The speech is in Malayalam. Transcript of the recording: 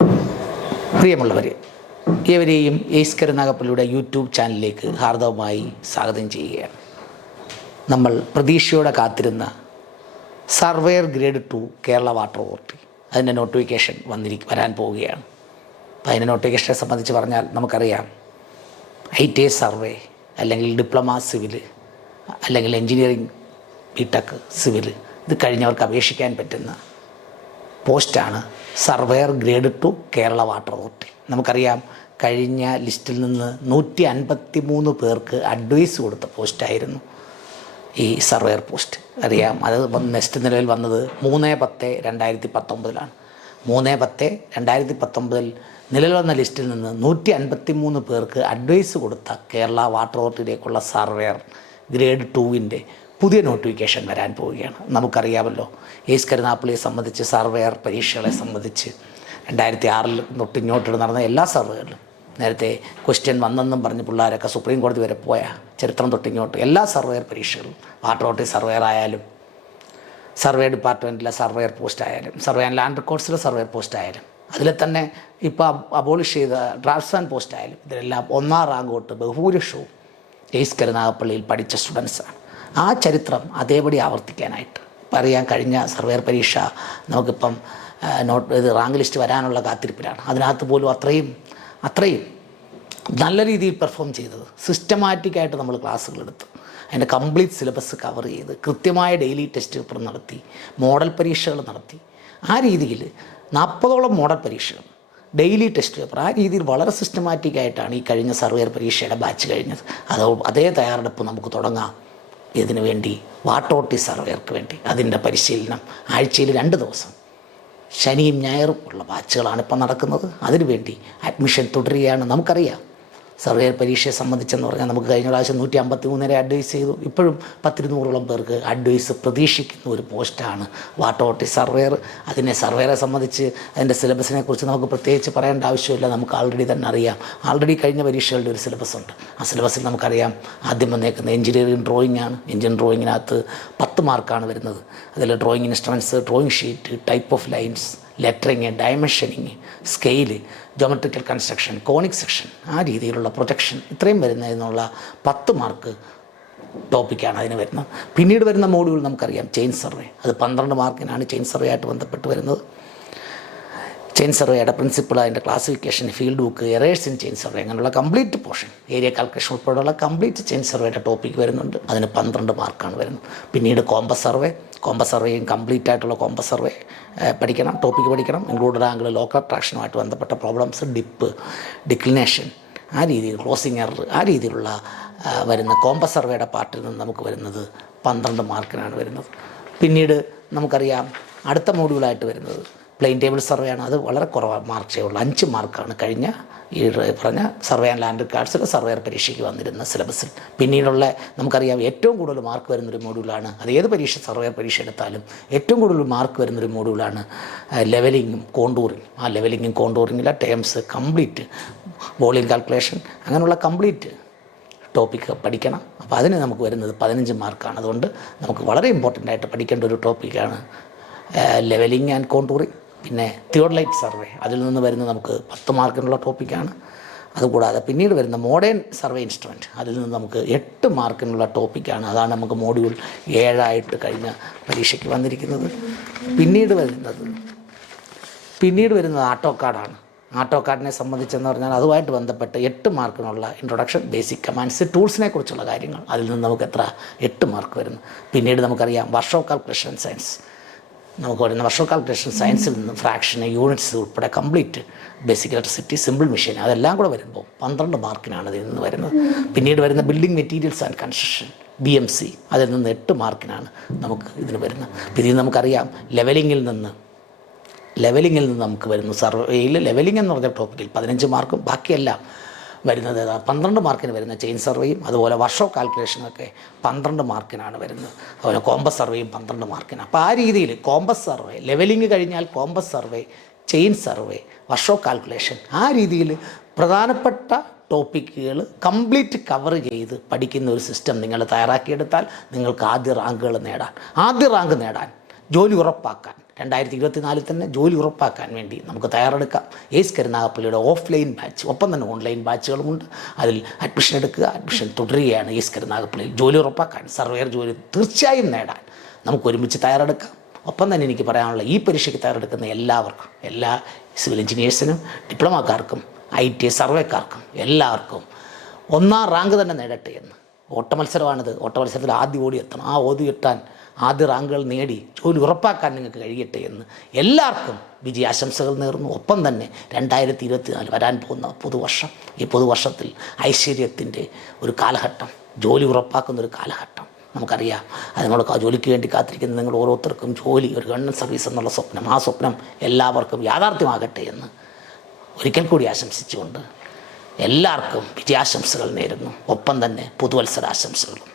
പ്രിയമുള്ളവരെ, ഏവരെയും എയ്സ് കരുനാഗപ്പള്ളിയുടെ യൂട്യൂബ് ചാനലിലേക്ക് ഹാർദവമായി സ്വാഗതം ചെയ്യുകയാണ്. നമ്മൾ പ്രതീക്ഷയോടെ കാത്തിരുന്ന surveyor grade 2 Kerala water authority അതിൻ്റെ നോട്ടിഫിക്കേഷൻ വരാൻ പോവുകയാണ്. അപ്പോൾ അതിൻ്റെ നോട്ടിഫിക്കേഷനെ സംബന്ധിച്ച് പറഞ്ഞാൽ നമുക്കറിയാം, ITI സർവേ അല്ലെങ്കിൽ ഡിപ്ലോമ സിവിൽ അല്ലെങ്കിൽ എൻജിനീയറിംഗ് BTech സിവിൽ ഇത് കഴിഞ്ഞവർക്ക് അപേക്ഷിക്കാൻ പറ്റുന്ന പോസ്റ്റാണ് surveyor grade 2 Kerala water authority. നമുക്കറിയാം, കഴിഞ്ഞ ലിസ്റ്റിൽ നിന്ന് 153 പേർക്ക് അഡ്വൈസ് കൊടുത്ത പോസ്റ്റായിരുന്നു ഈ സർവേയർ പോസ്റ്റ്. അറിയാം, അത് നെക്സ്റ്റ് നിലവിൽ വന്നത് 3/10/2019 3/10/2019 നിലവിൽ വന്ന ലിസ്റ്റിൽ നിന്ന് 153 പേർക്ക് അഡ്വൈസ് കൊടുത്ത കേരള വാട്ടർ അതോറിറ്റിയിലേക്കുള്ള സർവേയർ ഗ്രേഡ് 2 പുതിയ നോട്ടിഫിക്കേഷൻ വരാൻ പോവുകയാണ്. നമുക്കറിയാമല്ലോ, എയ്സ് കരുനാഗപ്പള്ളിയെ സംബന്ധിച്ച് സർവേയർ പരീക്ഷകളെ സംബന്ധിച്ച് 2006 തൊട്ട് ഇങ്ങോട്ട് നടന്ന എല്ലാ സർവേകളിലും നേരത്തെ ക്വസ്റ്റ്യൻ വന്നെന്നും പറഞ്ഞ് പിള്ളേരൊക്കെ സുപ്രീം കോടതി വരെ പോയ ചരിത്രം തൊട്ടിങ്ങോട്ട് എല്ലാ സർവേയർ പരീക്ഷകളും, വാട്ടർ അതോറിറ്റി സർവേയർ ആയാലും, സർവേ ഡിപ്പാർട്ട്മെൻറ്റിലെ സർവേയർ പോസ്റ്റ് ആയാലും, സർവേ ആൻഡ് ലാൻഡ് റെക്കോർഡ്സിലെ സർവേയർ പോസ്റ്റ് ആയാലും, അതിൽ തന്നെ ഇപ്പോൾ അബോളിഷ് ചെയ്ത ഡ്രാഫ്റ്റ്സ്മാൻ പോസ്റ്റ് ആയാലും, ഇതിലെല്ലാം 1ാം റാങ്ക് തൊട്ട് ബഹുഭൂരിഷവും എയ്സ് കരുനാഗപ്പള്ളിയിൽ പഠിച്ച സ്റ്റുഡൻസാണ്. ആ ചരിത്രം അതേപടി ആവർത്തിക്കാനായിട്ട് ഇപ്പം അറിയാം, കഴിഞ്ഞ സർവേയർ പരീക്ഷ നമുക്കിപ്പം ഇത് റാങ്ക് ലിസ്റ്റ് വരാനുള്ള കാത്തിരിപ്പിലാണ്. അതിനകത്ത് പോലും അത്രയും നല്ല രീതിയിൽ പെർഫോം ചെയ്തത്, സിസ്റ്റമാറ്റിക്കായിട്ട് നമ്മൾ ക്ലാസ്സുകളെടുത്ത് അതിൻ്റെ കംപ്ലീറ്റ് സിലബസ് കവർ ചെയ്ത് കൃത്യമായ ഡെയിലി ടെസ്റ്റ് പേപ്പർ നടത്തി മോഡൽ പരീക്ഷകൾ നടത്തി, ആ രീതിയിൽ 40ഓളം മോഡൽ പരീക്ഷകൾ, ഡെയിലി ടെസ്റ്റ് പേപ്പർ, ആ രീതിയിൽ വളരെ സിസ്റ്റമാറ്റിക്കായിട്ടാണ് ഈ കഴിഞ്ഞ സർവേയർ പരീക്ഷയുടെ ബാച്ച് കഴിഞ്ഞത്. അതേ തയ്യാറെടുപ്പ് നമുക്ക് തുടങ്ങാം. ഇതിനു വേണ്ടി വാട്ടർ അതോറിറ്റി സർവേയർക്ക് വേണ്ടി അതിൻ്റെ പരിശീലനം ആഴ്ചയിൽ 2 ദിവസം ശനിയും ഞായറും ഉള്ള ബാച്ചുകളാണ് ഇപ്പം നടക്കുന്നത്. അതിനുവേണ്ടി അഡ്മിഷൻ തുടരുകയാണ്. നമുക്കറിയാം, സർവേയർ പരീക്ഷയെ സംബന്ധിച്ചെന്ന് പറഞ്ഞാൽ നമുക്ക് കഴിഞ്ഞ പ്രാവശ്യം 153 അഡ്വൈസ് ചെയ്തു. ഇപ്പോഴും 10-200ഓളം പേർക്ക് അഡ്വൈസ് പ്രതീക്ഷിക്കുന്ന ഒരു പോസ്റ്റാണ് വാട്ടർ അതോറിറ്റി സർവേയർ. സർവേയറെ സംബന്ധിച്ച് അതിൻ്റെ സിലബസിനെ കുറിച്ച് നമുക്ക് പ്രത്യേകിച്ച് പറയേണ്ട ആവശ്യമില്ല. നമുക്ക് ആൾറെഡി തന്നെ അറിയാം. ആൾറെഡി കഴിഞ്ഞ പരീക്ഷകളുടെ ഒരു സിലബസ് ഉണ്ട്. ആ സിലബസിൽ നമുക്കറിയാം, ആദ്യം വന്നേക്കുന്നത് എഞ്ചിനീയറിംഗ് ഡ്രോയിങ് ആണ്. എഞ്ചിനീയറിംഗ് ഡ്രോയിങ്ങിനകത്ത് 10 മാർക്കാണ് വരുന്നത്. അതിൽ drawing instruments, drawing sheet, type of lines, lettering, dimensioning, scale, geometrical construction, conic section, ആ രീതിയിലുള്ള പ്രൊജക്ഷൻ, ഇത്രയും വരുന്നതിനുള്ള 10 മാർക്ക് ടോപ്പിക്കാണ് അതിന് വരുന്നത്. പിന്നീട് വരുന്ന മോഡ്യൂൾ നമുക്കറിയാം ചെയിൻ സർവേ. അത് 12 മാർക്കിനാണ് ചെയിൻ സർവേ ആയിട്ട് ബന്ധപ്പെട്ട് വരുന്നത്. ചെയിൻ സർവേയുടെ പ്രിൻസിപ്പിൾ, അതിൻ്റെ classification, field book, errors in chain survey, അങ്ങനെയുള്ള കംപ്ലീറ്റ് പോർഷൻ, ഏരിയ കാൽക്കുലേഷൻ ഉൾപ്പെടെയുള്ള കംപ്ലീറ്റ് ചെയിൻ സർവേയുടെ ടോപ്പിക്ക് വരുന്നുണ്ട്. അതിന് 12 മാർക്കാണ് വരുന്നത്. പിന്നീട് കോമ്പസ് സർവേയും കംപ്ലീറ്റ് ആയിട്ടുള്ള കോമ്പസ് സർവേ പഠിക്കണം, ടോപ്പിക്ക് പഠിക്കണം. ഇൻക്ലൂഡഡ് ആംഗിൾ, ലോക്കൽ അട്രാക്ഷനുമായിട്ട് ബന്ധപ്പെട്ട പ്രോബ്ലംസ്, ഡിപ്പ്, ഡിക്ലിനേഷൻ, ആ രീതിയിൽ ക്ലോസിങ് എറർ, ആ രീതിയിലുള്ള വരുന്ന കോമ്പസ് സർവേയുടെ പാർട്ടിൽ നിന്ന് നമുക്ക് വരുന്നത് 12 മാർക്കിനാണ് വരുന്നത്. പിന്നീട് നമുക്കറിയാം, അടുത്ത മോഡ്യൂളായിട്ട് വരുന്നത് പ്ലെയിൻ ടേബിൾ സർവേ ആണ്. അത് വളരെ കുറവാണ്, മാർക്സേ ഉള്ളൂ. 5 മാർക്കാണ് കഴിഞ്ഞ ഈ പറഞ്ഞ സർവേ ആൻഡ് ലാൻഡ് റെക്കോർഡ്സിൽ സർവേയർ പരീക്ഷയ്ക്ക് വന്നിരുന്ന സിലബസിൽ. പിന്നീടുള്ള നമുക്കറിയാം, ഏറ്റവും കൂടുതൽ മാർക്ക് വരുന്നൊരു മോഡ്യൂളാണ്, അത് ഏത് സർവേയർ പരീക്ഷ എടുത്താലും ഏറ്റവും കൂടുതൽ മാർക്ക് വരുന്നൊരു മോഡ്യൂളാണ് ലെവലിങ്ങും കോണ്ടൂറിങ്. ആ ലെവലിങ്ങും കോണ്ടൂറിങ്ങിലെ ടേംസ്, കംപ്ലീറ്റ് വോളിയം കാൽക്കുലേഷൻ, അങ്ങനെയുള്ള കംപ്ലീറ്റ് ടോപ്പിക്ക് പഠിക്കണം. അപ്പോൾ അതിന് നമുക്ക് വരുന്നത് 15 മാർക്കാണ്. അതുകൊണ്ട് നമുക്ക് വളരെ ഇമ്പോർട്ടൻ്റ് ആയിട്ട് പഠിക്കേണ്ട ഒരു ടോപ്പിക്കാണ് ലെവലിംഗ് ആൻഡ് കോണ്ടൂറിങ്. പിന്നെ തിയോഡലൈറ്റ് സർവേ, അതിൽ നിന്ന് വരുന്നത് നമുക്ക് 10 മാർക്കിനുള്ള ടോപ്പിക്കാണ്. അതുകൂടാതെ പിന്നീട് വരുന്ന മോഡേൺ സർവേ ഇൻസ്ട്രുമെൻറ്റ്, അതിൽ നിന്ന് നമുക്ക് 8 മാർക്കിനുള്ള ടോപ്പിക്കാണ്. അതാണ് നമുക്ക് മോഡ്യൂൾ 7 കഴിഞ്ഞ പരീക്ഷയ്ക്ക് വന്നിരിക്കുന്നത്. പിന്നീട് വരുന്നത് ആട്ടോകാഡാണ്. ആട്ടോകാഡിനെ സംബന്ധിച്ചെന്ന് പറഞ്ഞാൽ അതുമായിട്ട് ബന്ധപ്പെട്ട് 8 മാർക്കിനുള്ള ഇൻട്രൊഡക്ഷൻ, ബേസിക് കമാൻഡ്സ്, ടൂൾസിനെ കുറിച്ചുള്ള കാര്യങ്ങൾ, അതിൽ നിന്ന് നമുക്ക് 8 മാർക്ക് വരുന്നു. പിന്നീട് നമുക്കറിയാം വർഷോ കാൽക്കുലേഷൻ സയൻസ്, നമുക്ക് വരുന്ന വർഷോ കാൽക്കുലേഷൻ സയൻസിൽ നിന്ന് ഫ്രാക്ഷന്, യൂണിറ്റ്സ് ഉൾപ്പെടെ complete basic electricity, simple machine, അതെല്ലാം കൂടെ വരുമ്പോൾ 12 മാർക്കിനാണ് ഇതിൽ നിന്ന് വരുന്നത്. പിന്നീട് വരുന്ന building materials and construction, BMC, അതിൽ നിന്ന് 8 മാർക്കിനാണ് നമുക്ക് ഇതിന് വരുന്നത്. പിന്നെ നമുക്കറിയാം ലെവലിങ്ങിൽ നിന്ന് നമുക്ക് വരുന്നു. സർവേയിൽ ലെവലിംഗ് എന്ന് പറഞ്ഞ ടോപ്പിക്കിൽ 15 മാർക്കും, ബാക്കിയെല്ലാം വരുന്നത് 12 മാർക്കിന് വരുന്ന ചെയിൻ സർവേയും, അതുപോലെ വർഷോ കാൽക്കുലേഷനൊക്കെ 12 മാർക്കിനാണ് വരുന്നത്. അതുപോലെ കോമ്പസ് സർവേയും 12 മാർക്കിന്. അപ്പോൾ ആ രീതിയിൽ കോമ്പസ് സർവേ, ലെവലിംഗ് കഴിഞ്ഞാൽ കോമ്പസ് സർവേ, ചെയിൻ സർവേ, വർഷോ കാൽക്കുലേഷൻ, ആ രീതിയിൽ പ്രധാനപ്പെട്ട ടോപ്പിക്കുകൾ കംപ്ലീറ്റ് കവർ ചെയ്ത് പഠിക്കുന്ന ഒരു സിസ്റ്റം നിങ്ങൾ തയ്യാറാക്കിയെടുത്താൽ നിങ്ങൾക്ക് ആദ്യ റാങ്ക് നേടാൻ, ജോലി ഉറപ്പാക്കാൻ 2024 തന്നെ ജോലി ഉറപ്പാക്കാൻ വേണ്ടി നമുക്ക് തയ്യാറെടുക്കാം. എയ്സ് കരുനാഗപ്പള്ളിയുടെ ഓഫ്ലൈൻ ബാച്ച്, ഒപ്പം തന്നെ ഓൺലൈൻ ബാച്ചുകളുമുണ്ട്. അതിൽ അഡ്മിഷൻ എടുക്കുക, അഡ്മിഷൻ തുടരുകയാണ്. എയ്സ് കരുനാഗപ്പള്ളിയിൽ ജോലി ഉറപ്പാക്കാൻ, സർവേയർ ജോലി തീർച്ചയായും നേടാൻ നമുക്ക് ഒരുമിച്ച് തയ്യാറെടുക്കാം. ഒപ്പം തന്നെ എനിക്ക് പറയാനുള്ള, ഈ പരീക്ഷയ്ക്ക് തയ്യാറെടുക്കുന്ന എല്ലാവർക്കും, എല്ലാ സിവിൽ എഞ്ചിനീയേഴ്സിനും, ഡിപ്ലോമക്കാർക്കും, ITI സർവേക്കാർക്കും എല്ലാവർക്കും 1ാം റാങ്ക് തന്നെ നേടട്ടെ എന്ന്. ഓട്ടമത്സരമാണിത്. ഓട്ടമത്സരത്തിൽ ആദ്യം ഓടിയെത്തണം. ആ ഓടിയെത്താൻ ആദ്യ റാങ്കുകൾ നേടി ജോലി ഉറപ്പാക്കാൻ നിങ്ങൾക്ക് കഴിയട്ടെ എന്ന് എല്ലാവർക്കും വിജയാശംസകൾ നേർന്നു. ഒപ്പം തന്നെ 2024 വരാൻ പോകുന്ന പുതുവർഷം, ഈ പുതുവർഷത്തിൽ ഐശ്വര്യത്തിൻ്റെ ഒരു കാലഘട്ടം, ജോലി ഉറപ്പാക്കുന്നൊരു കാലഘട്ടം നമുക്കറിയാം. അതിനോട് ജോലിക്ക് വേണ്ടി കാത്തിരിക്കുന്ന നിങ്ങൾ ഓരോരുത്തർക്കും ജോലി, ഒരു ഗവൺമെൻറ് സർവീസ് എന്നുള്ള സ്വപ്നം, ആ സ്വപ്നം എല്ലാവർക്കും യാഥാർത്ഥ്യമാകട്ടെ എന്ന് ഒരിക്കൽ കൂടി ആശംസിച്ചുകൊണ്ട് എല്ലാവർക്കും വിജയാശംസകൾ നേരുന്നു. ഒപ്പം തന്നെ പുതുവത്സരാശംസകളും.